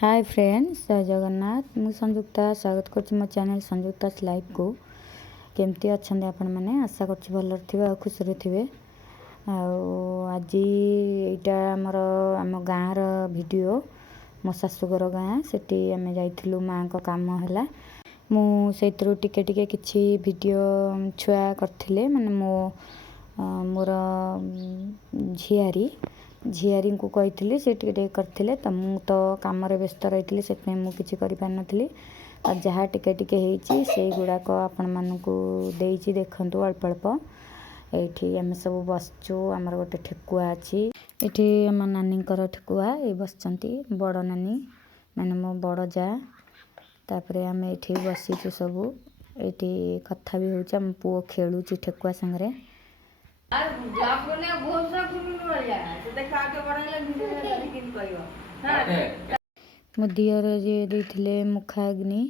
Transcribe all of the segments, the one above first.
Hi friends, जय जगन्नाथ। मु संयुक्ता स्वागत कर मो चैनल संयुक्ता लाइव को। केमती अच्छा आपण मैंने आशा कर भल थे खुशी थे। आज यहाँ आमर आम गाँव भिडियो मो शाशुगर गाँ से आम जाइलु माँ को कम है मुझे टिके टिके किसी भिडियो छुआ करते माने मोर झियारी को कही से करते तो मु तो कम व्यस्त रही से मुझे करी जहाँ टिके टिके होती से गुड़ाक आपण मानक देखु अल्प अल्प। ये आम सब बसचु आमर गोटे ठेकुआ अच्छी ये आम नानी ठेकुआ ये बस बड़ नानी माने मो बड़ जा तापर आम ये बसीचु सब ये कथा भी हो पुओ खेलु ठेकुआ सांगे मो दियर जी देते मुखाग्नि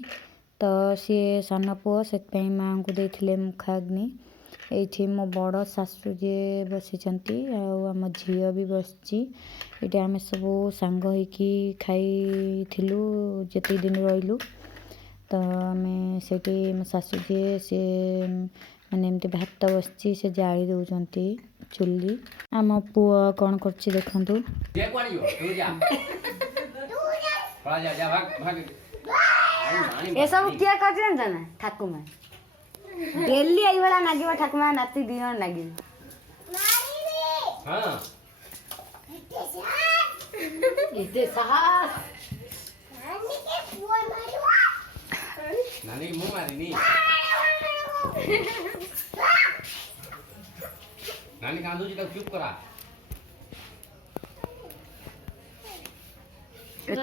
तो सी सान पुओ से माँ को देते मुखाग्नि। ये मो बड़ शाशु जी बसी आम झी भी बसी ये आम सब सांग होकी खाई जिते दिन रही तो आम से मो शाशु जी सी मैंने एमती भात बसची से जाली दौरान चुली आम पुआ कौन कर देखु ये सब क्या कर ना ठाकुमा डेली आई वाला नागिबा ठाकुमा नाती दी जण लागिबे हां इते साहस नानी के पुआ मारवा नानी मुंह मारिनी नानी कांदू जी तक चुप करा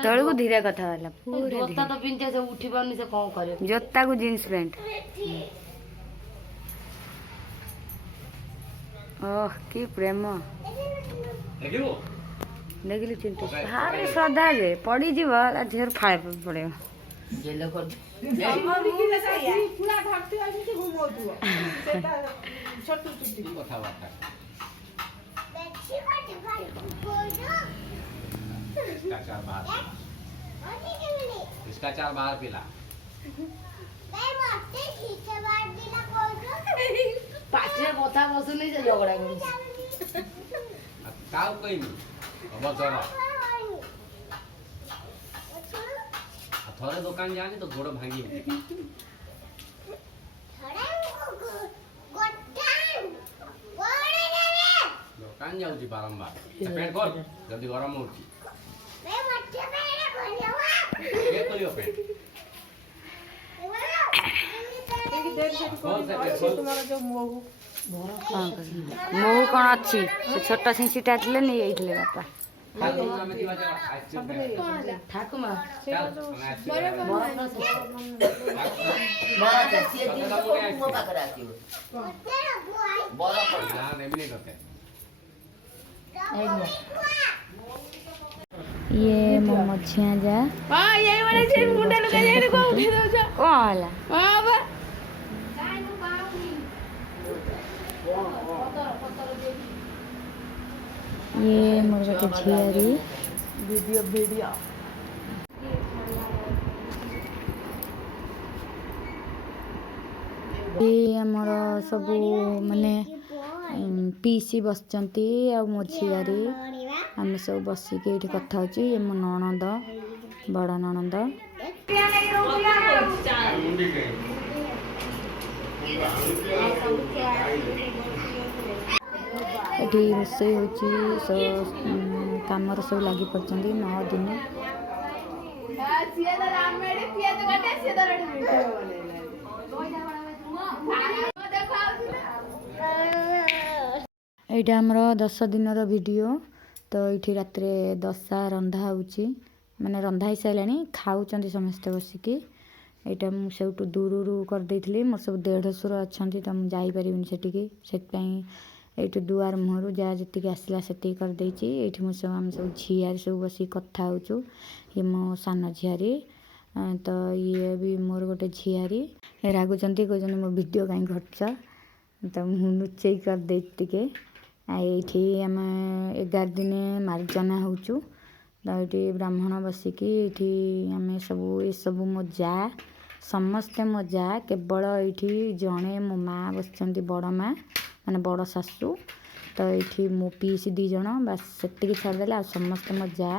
तळ को धीरे कथा वाला पूरा जोता तो पिंचे से उठी पाउनी से कोन करे जोता को जींस पैंट ओह की प्रेम देखिबो देखिलु चिंटू हारे श्रद्धा जे पड़ी जीव झेर फाय पड़े जेल कर पूरा भक्ति आसी के घुमोतु सेटा छोटू चुट्टी कथा बात देखि इसका चार बाहर पिला पाछे बथा बसुनी से झगड़ा करू काउ कइनी अब जरा थोड़े दुकान जानी तो गोड़ भांगी दुकान जाऊँ बारंबार पेट कर जल्दी गरम होती महू कौन अच्छी से छोटा शिंसी टाटले नहीं जाइए बापा ठाकुमा ये मो मझिया जा हां यही वाले से मुंडा लगा जाए को उठे दो जा वाला हां बा ये मोर के झियारी वीडियो ये आमर सब माने पीसी बसचंती आ मो झियारी आम सब बसिक ये कथा होची ये मो ननद बड़ ननद ये रोषे कम सब लगी पड़ती 9 दिन यहाँ आमर 10 दिन वीडियो तो ये रात दशा रंधा होची माने रंधा ही सारे खाऊँ समस्ते बसिकी यहाँ मुझे दूर करदे मोर सब देढ़शुर अच्छा तो मुझे जापरि से दुआर मुहर जहाँ जी आसला से करदे ये सब आम सब झियारी सब बस कथा होचु ये मो सान झियारी तो ये भी मोर गोटे झियारी रागुंट कहते मो वीडियो कहीं घटच तो मुझे लुचे करदे टे ये आम 11 दिन मार्जना होचु ତ ଏଠି ବ୍ରାହ୍ମଣ ବସିକି ଏଠି ଆମେ ସବୁ ଏସବୁ ମୋ ଯା ସମସ୍ତେ ମୋ ଯା କେବଳ ଏଇଠି ଜଣେ ମୋ ମା ବସିଛନ୍ତି, ବଡ଼ ମା ମାନେ ବଡ଼ ଶାଶୁ। ତ ଏଇଠି ମୋ ପିଇସି 2 ଜଣ ବାସ୍ ସେତିକି ଛାଡ଼ିଦେଲେ ଆଉ ସମସ୍ତେ ମୋ ଯା।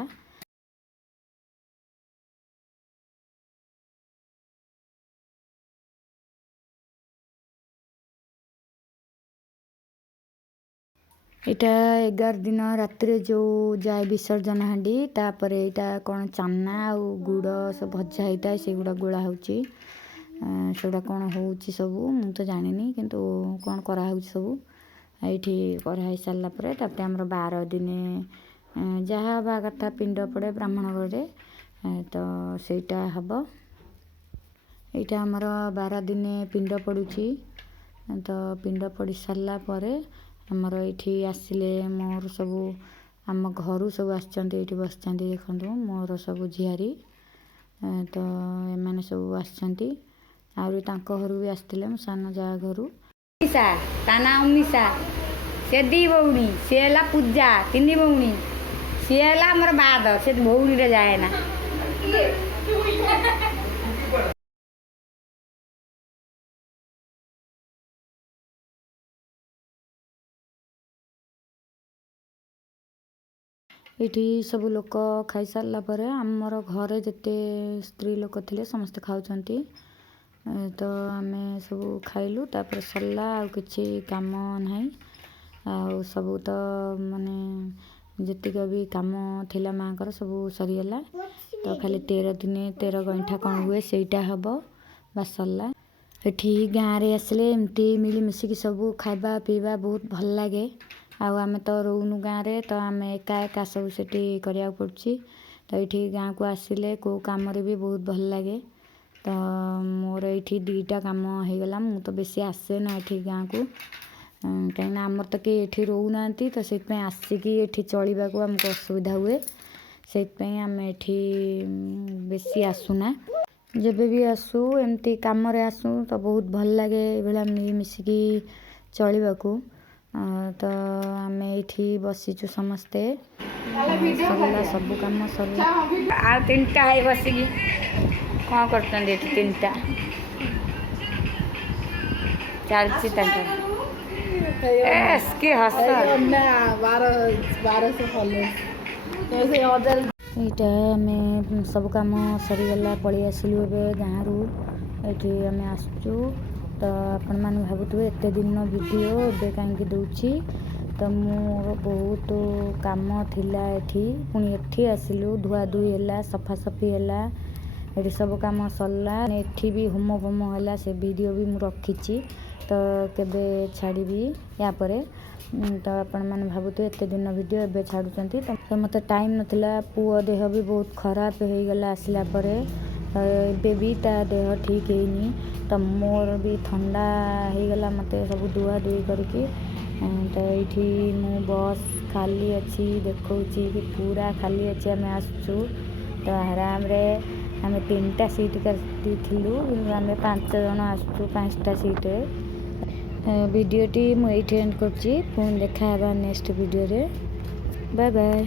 ଏଇଟା 11 ଦିନ ରାତିରେ ଯେଉଁ ଯାଏ ବିସର୍ଜନ ହାଣ୍ଡି, ତାପରେ ଏଇଟା କ'ଣ ଚାନା ଆଉ ଗୁଡ଼ ସବୁ ଭଜା ହେଇଥାଏ, ସେଗୁଡ଼ା ଗୋଳା ହେଉଛି। ସେଗୁଡ଼ା କ'ଣ ହେଉଛି ସବୁ ମୁଁ ତ ଜାଣିନି, କିନ୍ତୁ କ'ଣ କରାହେଉଛି ସବୁ ଏଇଠି କରାହେଇ ସାରିଲା ପରେ ତାପରେ ଆମର 12 ଦିନେ ଯାହା ହେବା କଥା ପିଣ୍ଡ ପଡ଼େ ବ୍ରାହ୍ମଣ ଘରେ, ତ ସେଇଟା ହେବ। ଏଇଟା ଆମର 12 ଦିନେ ପିଣ୍ଡ ପଡ଼ୁଛି। ତ ପିଣ୍ଡ ପଡ଼ି ସାରିଲା ପରେ ଆମର ଏଇଠି ଆସିଲେ ମୋର ସବୁ ଆମ ଘରୁ ସବୁ ଆସିଛନ୍ତି, ଏଇଠି ବସିଛନ୍ତି ଦେଖନ୍ତୁ ମୋର ସବୁ ଝିଆରୀ। ତ ଏମାନେ ସବୁ ଆସିଛନ୍ତି, ଆହୁରି ତାଙ୍କ ଘରୁ ବି ଆସିଥିଲେ ମୋ ସାନ ଯାଆ ଘରୁ। ତା ନାଁ ଅମିଷା, ସେ 2 ଭଉଣୀ, ସିଏ ହେଲା ପୂଜା 3 ଭଉଣୀ, ସିଏ ହେଲା ଆମର ବାଦ, ସେ ଭଉଣୀରେ ଯାଏ ନା। ଏଠି ସବୁ ଲୋକ ଖାଇସାରିଲା ପରେ ଆମର ଘରେ ଯେତେ ସ୍ତ୍ରୀ ଲୋକ ଥିଲେ ସମସ୍ତେ ଖାଉଛନ୍ତି। ତ ଆମେ ସବୁ ଖାଇଲୁ, ତାପରେ ସରିଲା, ଆଉ କିଛି କାମ ନାହିଁ। ଆଉ ସବୁ ତ ମାନେ ଯେତିକି ବି କାମ ଥିଲା ମାଆଙ୍କର ସବୁ ସରିଗଲା। ତ ଖାଲି 13 ଦିନେ 13 ଗଇଁଠା କ'ଣ ହୁଏ ସେଇଟା ହେବ, ବାସ୍ ସରିଲା। ଏଠି ଗାଁରେ ଆସିଲେ ଏମିତି ମିଳିମିଶିକି ସବୁ ଖାଇବା ପିଇବା ବହୁତ ଭଲ ଲାଗେ। ଆଉ ଆମେ ତ ରହୁନୁ ଗାଁରେ, ତ ଆମେ ଏକା ଏକା ସବୁ ସେଠି କରିବାକୁ ପଡ଼ୁଛି। ତ ଏଇଠି ଗାଁକୁ ଆସିଲେ କେଉଁ କାମରେ ବି ବହୁତ ଭଲ ଲାଗେ। ତ ମୋର ଏଇଠି 2ଟା କାମ ହେଇଗଲା। ମୁଁ ତ ବେଶୀ ଆସେ ନା ଏଠି ଗାଁକୁ, କାହିଁକିନା ଆମର ତ କେହି ଏଠି ରହୁନାହାନ୍ତି, ତ ସେଥିପାଇଁ ଆସିକି ଏଠି ଚଳିବାକୁ ଆମକୁ ଅସୁବିଧା ହୁଏ। ସେଇଥିପାଇଁ ଆମେ ଏଠି ବେଶୀ ଆସୁନା। ଯେବେ ବି ଆସୁ ଏମିତି କାମରେ ଆସୁ, ତ ବହୁତ ଭଲ ଲାଗେ ଏଇଭଳିଆ ମିଳିମିଶିକି ଚଳିବାକୁ। ତ ଆମେ ଏଇଠି ବସିଛୁ ସମସ୍ତେ, ସରିଲା ସବୁ କାମ ସରିଲା। ଆଉ 3ଟା ହେଇ ବସିକି କ'ଣ କରୁଛନ୍ତି ଏଠି, 3ଟା ଚାଲିଛି ତାଙ୍କର। କି ହସ, ଏଇଟା ଆମେ ସବୁ କାମ ସରିଗଲା, ପଳେଇ ଆସିଲୁ ଏବେ ଗାଁରୁ। ଏଠି ଆମେ ଆସୁଛୁ, ତ ଆପଣମାନେ ଭାବୁଥିବେ ଏତେ ଦିନ ଭିଡ଼ିଓ ଏବେ କାହିଁକି ଦେଉଛି। ତ ମୋର ବହୁତ କାମ ଥିଲା ଏଠି, ପୁଣି ଏଠି ଆସିଲୁ, ଧୁଆଧୁଇ ହେଲା, ସଫାସଫି ହେଲା, ଏଠି ସବୁ କାମ ସରିଲା। ଏଠି ବି ହୋମ ଫୋମ ହେଲା, ସେ ଭିଡ଼ିଓ ବି ମୁଁ ରଖିଛି, ତ କେବେ ଛାଡ଼ିବି ୟା ପରେ। ତ ଆପଣମାନେ ଭାବୁଥିବେ ଏତେ ଦିନ ଭିଡ଼ିଓ ଏବେ ଛାଡ଼ୁଛନ୍ତି, ତ ମୋତେ ଟାଇମ୍ ନଥିଲା। ପୁଅ ଦେହ ବି ବହୁତ ଖରାପ ହେଇଗଲା ଆସିଲା ପରେ, ଏବେ ବି ତା ଦେହ ଠିକ୍ ହେଇନି। ତ ମୋର ବି ଥଣ୍ଡା ହେଇଗଲା ମୋତେ ସବୁ ଧୁଆଧୁଇ କରିକି। ତ ଏଇଠି ମୁଁ ବସ୍ ଖାଲି ଅଛି, ଦେଖଉଛି କି ପୁରା ଖାଲି ଅଛି। ଆମେ ଆସୁଛୁ ତ ଆରାମରେ, ଆମେ 3ଟା ସିଟ୍ କରିଥିଲୁ, ଆମେ 5 ଜଣ ଆସୁଛୁ 5ଟା ସିଟ୍ରେ। ଭିଡ଼ିଓଟି ମୁଁ ଏଇଠି ଏଣ୍ଡ କରୁଛି, ପୁଣି ଦେଖା ହେବା ନେକ୍ସଟ ଭିଡ଼ିଓରେ। Bye bye.